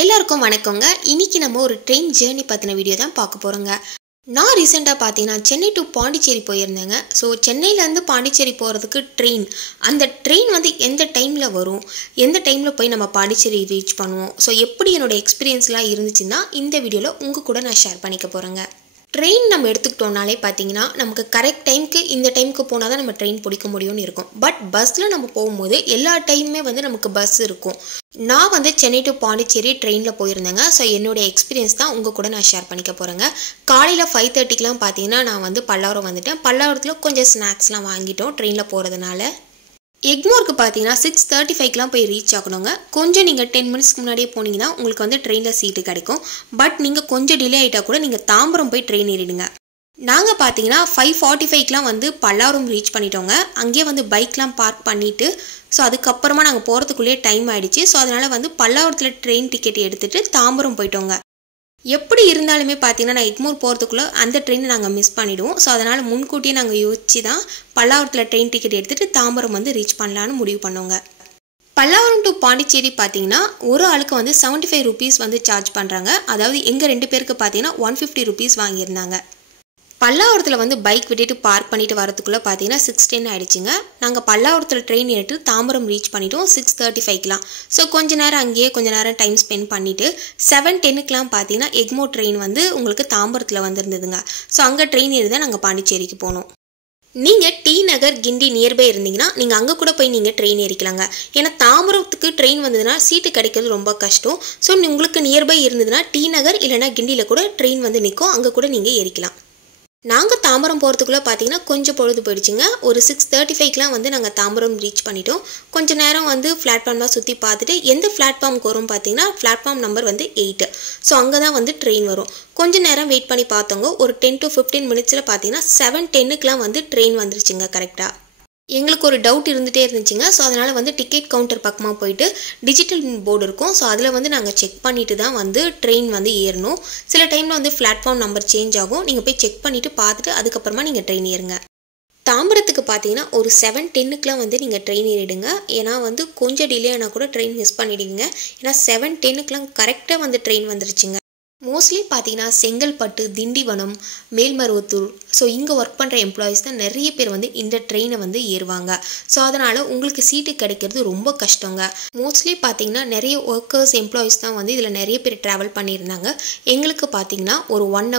எல்லாருக்கும் வணக்கங்க. இன்னைக்கு நம்ம ஒரு ட்ரெயின் ஜேர்னி பற்றின வீடியோ தான் பார்க்க போகிறோங்க. நான் ரீசெண்டாக பார்த்தீங்கன்னா சென்னை டு பாண்டிச்சேரி போயிருந்தேங்க. ஸோ சென்னையிலேருந்து பாண்டிச்சேரி போகிறதுக்கு அந்த ட்ரெயின் வந்து எந்த டைமில் வரும், எந்த டைமில் போய் நம்ம பாண்டிச்சேரி ரீச் பண்ணுவோம், ஸோ எப்படி என்னோடய எக்ஸ்பீரியன்ஸ்லாம் இருந்துச்சுன்னா இந்த வீடியோவில் உங்கள் கூட நான் ஷேர் பண்ணிக்க போகிறேங்க. ட்ரெயின் நம்ம எடுத்துக்கிட்டோம்னாலே பார்த்தீங்கன்னா நமக்கு கரெக்ட் டைமுக்கு இந்த டைமுக்கு போனால் தான் நம்ம ட்ரெயின் பிடிக்க முடியும்னு இருக்கும். பட் பஸ்ஸில் நம்ம போகும்போது எல்லா டைமுமே வந்து நமக்கு பஸ் இருக்கும். நான் வந்து சென்னை டு பாண்டிச்சேரி ட்ரெயினில் போயிருந்தேங்க. ஸோ என்னுடைய எக்ஸ்பீரியன்ஸ் தான் உங்கள் கூட நான் ஷேர் பண்ணிக்க போகிறேங்க. காலையில் 5:30க்கெலாம் பார்த்தீங்கன்னா நான் வந்து பல்லாவரம் வந்துட்டேன். பல்லாவரத்தில் கொஞ்சம் ஸ்நாக்ஸ்லாம் வாங்கிட்டோம் ட்ரெயினில் போகிறதுனால. எக்மோருக்கு பார்த்தீங்கன்னா 6:35க்கெலாம் போய் ரீச் ஆகணுங்க. கொஞ்சம் நீங்கள் 10 மினிட்ஸ்க்கு முன்னாடியே போனீங்கன்னா உங்களுக்கு வந்து ட்ரெயினில் சீட்டு கிடைக்கும். பட் நீங்கள் கொஞ்சம் டிலே ஆகிட்டா கூட நீங்கள் தாம்பரம் போய் ட்ரெயின் ஏறிடுங்க. நாங்கள் பார்த்தீங்கன்னா 5:45க்கெலாம் வந்து பல்லாவரம் ரீச் பண்ணிட்டோங்க. அங்கேயே வந்து பைக்லாம் பார்க் பண்ணிவிட்டு ஸோ அதுக்கப்புறமா நாங்கள் போகிறதுக்குள்ளேயே டைம் ஆகிடுச்சு. ஸோ அதனால் வந்து பல்லாவரத்தில் ட்ரெயின் டிக்கெட் எடுத்துகிட்டு தாம்பரம் போயிட்டோங்க. எப்படி இருந்தாலுமே பார்த்தீங்கன்னா நான் எக்மோர் போகிறதுக்குள்ளே அந்த ட்ரெயினை நாங்கள் மிஸ் பண்ணிவிடுவோம். ஸோ அதனால் முன்கூட்டியே நாங்கள் யோசிச்சு தான் பல்லாவரத்தில் ட்ரெயின் டிக்கெட் எடுத்துகிட்டு தாம்பரம் வந்து ரீச் பண்ணலான்னு முடிவு பண்ணோங்க. பல்லாவரம் டு பாண்டிச்சேரி பார்த்தீங்கன்னா ஒரு ஆளுக்கு வந்து 75 ருபீஸ் வந்து சார்ஜ் பண்ணுறாங்க. அதாவது எங்கள் 2 பேருக்கு பார்த்தீங்கன்னா 150 ருபீஸ் வாங்கியிருந்தாங்க. பல்லாவரத்தில் வந்து பைக் விட்டுட்டு பார்க் பண்ணிட்டு வரதுக்குள்ளே பார்த்தீங்கன்னா 6:10 ஆகிடுச்சிங்க. நாங்கள் பல்லாவரத்தில் ட்ரெயின் ஏறிட்டு தாம்பரம் ரீச் பண்ணிட்டோம் 6:35க்கெலாம். ஸோ கொஞ்ச நேரம் டைம் ஸ்பெண்ட் பண்ணிவிட்டு 7:10க்கெலாம் பார்த்தீங்கன்னா எக்மோர் ட்ரெயின் வந்து உங்களுக்கு தாம்பரத்தில் வந்துருந்ததுங்க. ஸோ அங்கே ட்ரெயின் ஏறி தான் நாங்கள் பாண்டிச்சேரிக்கு போனோம். நீங்கள் டி நகர் கிண்டி நியர்பை இருந்தீங்கன்னா நீங்கள் அங்கே கூட போய் நீங்கள் ட்ரெயின் ஏறிக்கலாங்க. ஏன்னா தாம்பரத்துக்கு ட்ரெயின் வந்ததுன்னா சீட்டு கிடைக்கிறது ரொம்ப கஷ்டம். ஸோ உங்களுக்கு நியர்பை இருந்ததுன்னா டி நகர் இல்லைனா கிண்டியில் கூட ட்ரெயின் வந்து நிற்கும், அங்கே கூட நீங்கள் ஏறிக்கலாம். நாங்கள் தாம்பரம் போகிறதுக்குள்ளே பார்த்தீங்கன்னா கொஞ்சம் பொழுது போயிடுச்சுங்க. ஒரு 6:35க்கெலாம் வந்து நாங்கள் தாம்பரம் ரீச் பண்ணிட்டோம். கொஞ்சம் நேரம் வந்து பிளாட்ஃபார்ம்லாம் சுற்றி பார்த்துட்டு எந்த பிளாட்ஃபார்முக்கு வரும் பார்த்தீங்கன்னா பிளாட்ஃபார்ம் நம்பர் வந்து 8. ஸோ அங்கே தான் வந்து ட்ரெயின் வரும். கொஞ்சம் நேரம் வெயிட் பண்ணி பார்த்தோங்க. ஒரு 10 to 15 மினிட்ஸில் பார்த்தீங்கன்னா 7:10க்கெலாம் வந்து ட்ரெயின் வந்துருச்சுங்க கரெக்டாக. எங்களுக்கு ஒரு டவுட் இருந்துகிட்டே இருந்துச்சுங்க. ஸோ அதனால் வந்து டிக்கெட் கவுண்டர் பக்கமாக போயிட்டு டிஜிட்டல் போர்டு இருக்கும். ஸோ அதில் வந்து நாங்கள் செக் பண்ணிவிட்டு தான் வந்து ட்ரெயின் வந்து ஏறணும். சில டைமில் வந்து பிளாட்ஃபார்ம் நம்பர் சேஞ்ச் ஆகும். நீங்கள் போய் செக் பண்ணிவிட்டு பார்த்துட்டு அதுக்கப்புறமா நீங்கள் ட்ரெயின் ஏறுங்க. தாம்பரத்துக்கு பார்த்தீங்கன்னா ஒரு 7:10க்கெலாம் வந்து நீங்கள் ட்ரெயின் ஏறிடுங்க. ஏன்னா வந்து கொஞ்சம் டிலே ஆனால் கூட ட்ரெயின் மிஸ் பண்ணிடுவீங்க. ஏன்னா 7:10க்கெலாம் கரெக்டாக வந்து ட்ரெயின் வந்துருச்சுங்க. மோஸ்ட்லி பார்த்தீங்கன்னா செங்கல்பட்டு, திண்டிவனம், மேல்மருவத்தூர் ஸோ இங்கே ஒர்க் பண்ணுற எம்ப்ளாயீஸ் தான் நிறைய பேர் வந்து இந்த ட்ரெயினை வந்து ஏறுவாங்க. ஸோ அதனால் உங்களுக்கு சீட்டு கிடைக்கிறது ரொம்ப கஷ்டங்க. மோஸ்ட்லி பார்த்தீங்கன்னா நிறைய ஒர்க்கர்ஸ் எம்ப்ளாயீஸ் தான் வந்து இதில் நிறைய பேர் ட்ராவல் பண்ணியிருந்தாங்க. எங்களுக்கு பார்த்தீங்கன்னா ஒரு 1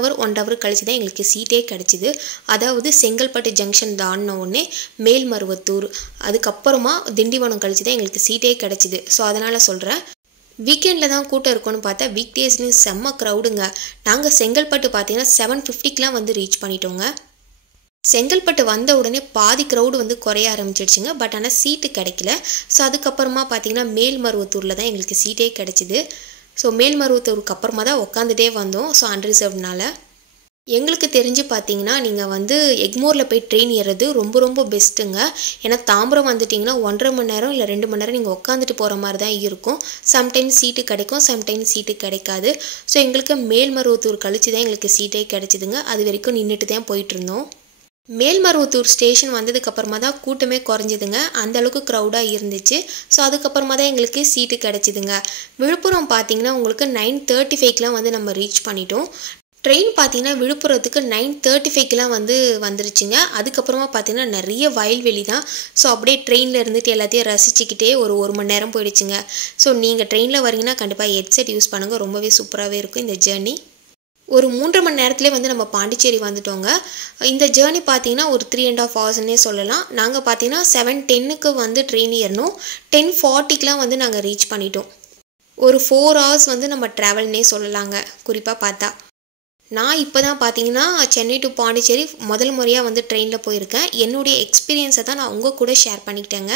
hour கழிச்சு தான் எங்களுக்கு சீட்டே கிடச்சிது. அதாவது செங்கல்பட்டு ஜங்ஷன் தாண்டின உடனே மேல்மருவத்தூர் அதுக்கப்புறமா திண்டிவனம் கழிச்சு தான் எங்களுக்கு சீட்டே கிடச்சிது. ஸோ அதனால் சொல்கிறேன், வீக்கெண்டில் தான் கூட்டம் இருக்கும்னு பார்த்தா வீக் டேஸ்லேயும் செம்ம க்ரௌடுங்க. நாங்கள் செங்கல்பட்டு பார்த்தீங்கன்னா 7:50க்கெலாம் வந்து ரீச் பண்ணிட்டோங்க. செங்கல்பட்டு வந்த உடனே பாதி க்ரௌடு வந்து குறைய ஆரம்பிச்சிடுச்சுங்க. பட் ஆனால் சீட்டு கிடைக்கல. ஸோ அதுக்கப்புறமா பார்த்தீங்கன்னா மேல்மருவத்தூரில் தான் எங்களுக்கு சீட்டே கிடச்சிது. ஸோ மேல்மருவத்தூருக்கு அப்புறமா தான் உட்காந்துட்டே வந்தோம். ஸோ அன்ரிசர்வ்னால எங்களுக்கு தெரிஞ்சு பார்த்தீங்கன்னா நீங்கள் வந்து எக்மோரில் போய் ட்ரெயின் ஏறுறது ரொம்ப பெஸ்ட்டுங்க. ஏன்னா தாம்பரம் வந்துட்டிங்கன்னா 1.5 மணி நேரம் இல்லை 2 மணி நேரம் நீங்கள் உட்காந்துட்டு போகிற மாதிரி தான் இருக்கும். சம்டைம்ஸ் சீட்டு கிடைக்கும், சம்டைம்ஸ் சீட்டு கிடைக்காது. ஸோ எங்களுக்கு மேல்மருவத்தூர் கழிச்சு தான் எங்களுக்கு சீட்டே கிடச்சிதுங்க. அது வரைக்கும் நின்றுட்டு தான் போயிட்டுருந்தோம். மேல்மருவத்தூர் ஸ்டேஷன் வந்ததுக்கப்புறமா தான் கூட்டமே குறைஞ்சிதுங்க. அந்தளவுக்கு க்ரௌடாக இருந்துச்சு. ஸோ அதுக்கப்புறமா தான் எங்களுக்கு சீட்டு கிடச்சிதுங்க. விழுப்புரம் பார்த்தீங்கன்னா உங்களுக்கு 9:35க்கெலாம் வந்து நம்ம ரீச் பண்ணிட்டோம். ட்ரெயின் பார்த்தீங்கன்னா விழுப்புரத்துக்கு 9:35க்கெலாம் வந்து வந்துருச்சுங்க. அதுக்கப்புறமா பார்த்தீங்கன்னா நிறைய வயல்வெளி தான். ஸோ அப்படியே ட்ரெயினில் இருந்துட்டு எல்லாத்தையும் ரசிச்சுக்கிட்டே ஒரு 1 மணி நேரம் போயிடுச்சுங்க. ஸோ நீங்கள் ட்ரெயினில் வரீங்கன்னா கண்டிப்பாக ஹெட்செட் யூஸ் பண்ணுங்கள், ரொம்பவே சூப்பராகவே இருக்கும் இந்த ஜேர்னி. ஒரு 3.5 மணி நேரத்துலேயே வந்து நம்ம பாண்டிச்சேரி வந்துட்டோங்க. இந்த ஜேர்னி பார்த்தீங்கன்னா ஒரு 3.5 hours சொல்லலாம். நாங்கள் பார்த்தீங்கன்னா 7:10க்கு வந்து ட்ரெயின் ஏறணும். 10:40க்கெலாம் வந்து நாங்கள் ரீச் பண்ணிட்டோம். ஒரு 4 hours வந்து நம்ம ட்ராவல்னே சொல்லலாங்க குறிப்பாக பார்த்தா. நான் இப்போ தான் பார்த்தீங்கன்னா சென்னை டு பாண்டிச்சேரி முதல் முறையாக வந்து ட்ரெயினில் போயிருக்கேன். என்னுடைய எக்ஸ்பீரியன்ஸை தான் நான் உங்கள் கூட ஷேர் பண்ணிக்கிட்டேங்க.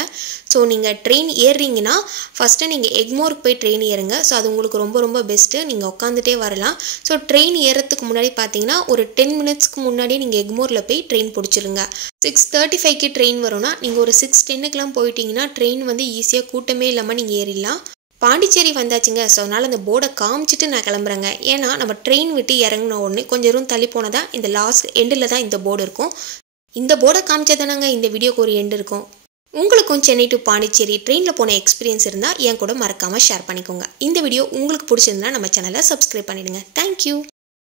ஸோ நீங்கள் ட்ரெயின் ஏறுறீங்கன்னா ஃபஸ்ட்டு நீங்கள் எக்மோருக்கு போய் ட்ரெயின் ஏறுங்க. ஸோ அது உங்களுக்கு ரொம்ப பெஸ்ட்டு. நீங்கள் உட்காந்துட்டே வரலாம். ஸோ ட்ரெயின் ஏறத்துக்கு முன்னாடி பார்த்தீங்கன்னா ஒரு 10 மினிட்ஸ்க்கு முன்னாடியே நீங்கள் எக்மோரில் போய் ட்ரெயின் பிடிச்சிருங்க. 6:35க்கு ட்ரெயின் வரும்னா நீங்கள் ஒரு 6:10க்கெலாம் போயிட்டீங்கன்னா ட்ரெயின் வந்து ஈஸியாக கூட்டமே இல்லாமல் நீங்கள் ஏறிடலாம். பாண்டிச்சேரி வந்தாச்சுங்க. ஸோ அதனால் அந்த போர்டை காமிச்சிட்டு நான் கிளம்புறேங்க. ஏன்னா நம்ம ட்ரெயின் விட்டு இறங்கின உடனே கொஞ்சம் தூரம் தள்ளி போனால் தான் இந்த லாஸ்ட் எண்டில் தான் இந்த போர்டு இருக்கும். இந்த போர்டை காமிச்சா தானேங்க இந்த வீடியோக்கு ஒரு எண்டு இருக்கும். உங்களுக்கும் சென்னை டு பாண்டிச்சேரி ட்ரெயினில் போன எக்ஸ்பீரியன்ஸ் இருந்தால் என் கூட மறக்காமல் ஷேர் பண்ணிக்கோங்க. இந்த வீடியோ உங்களுக்கு பிடிச்சிருந்தா நம்ம சேனலை சப்ஸ்கிரைப் பண்ணிடுங்க. தேங்க்யூ.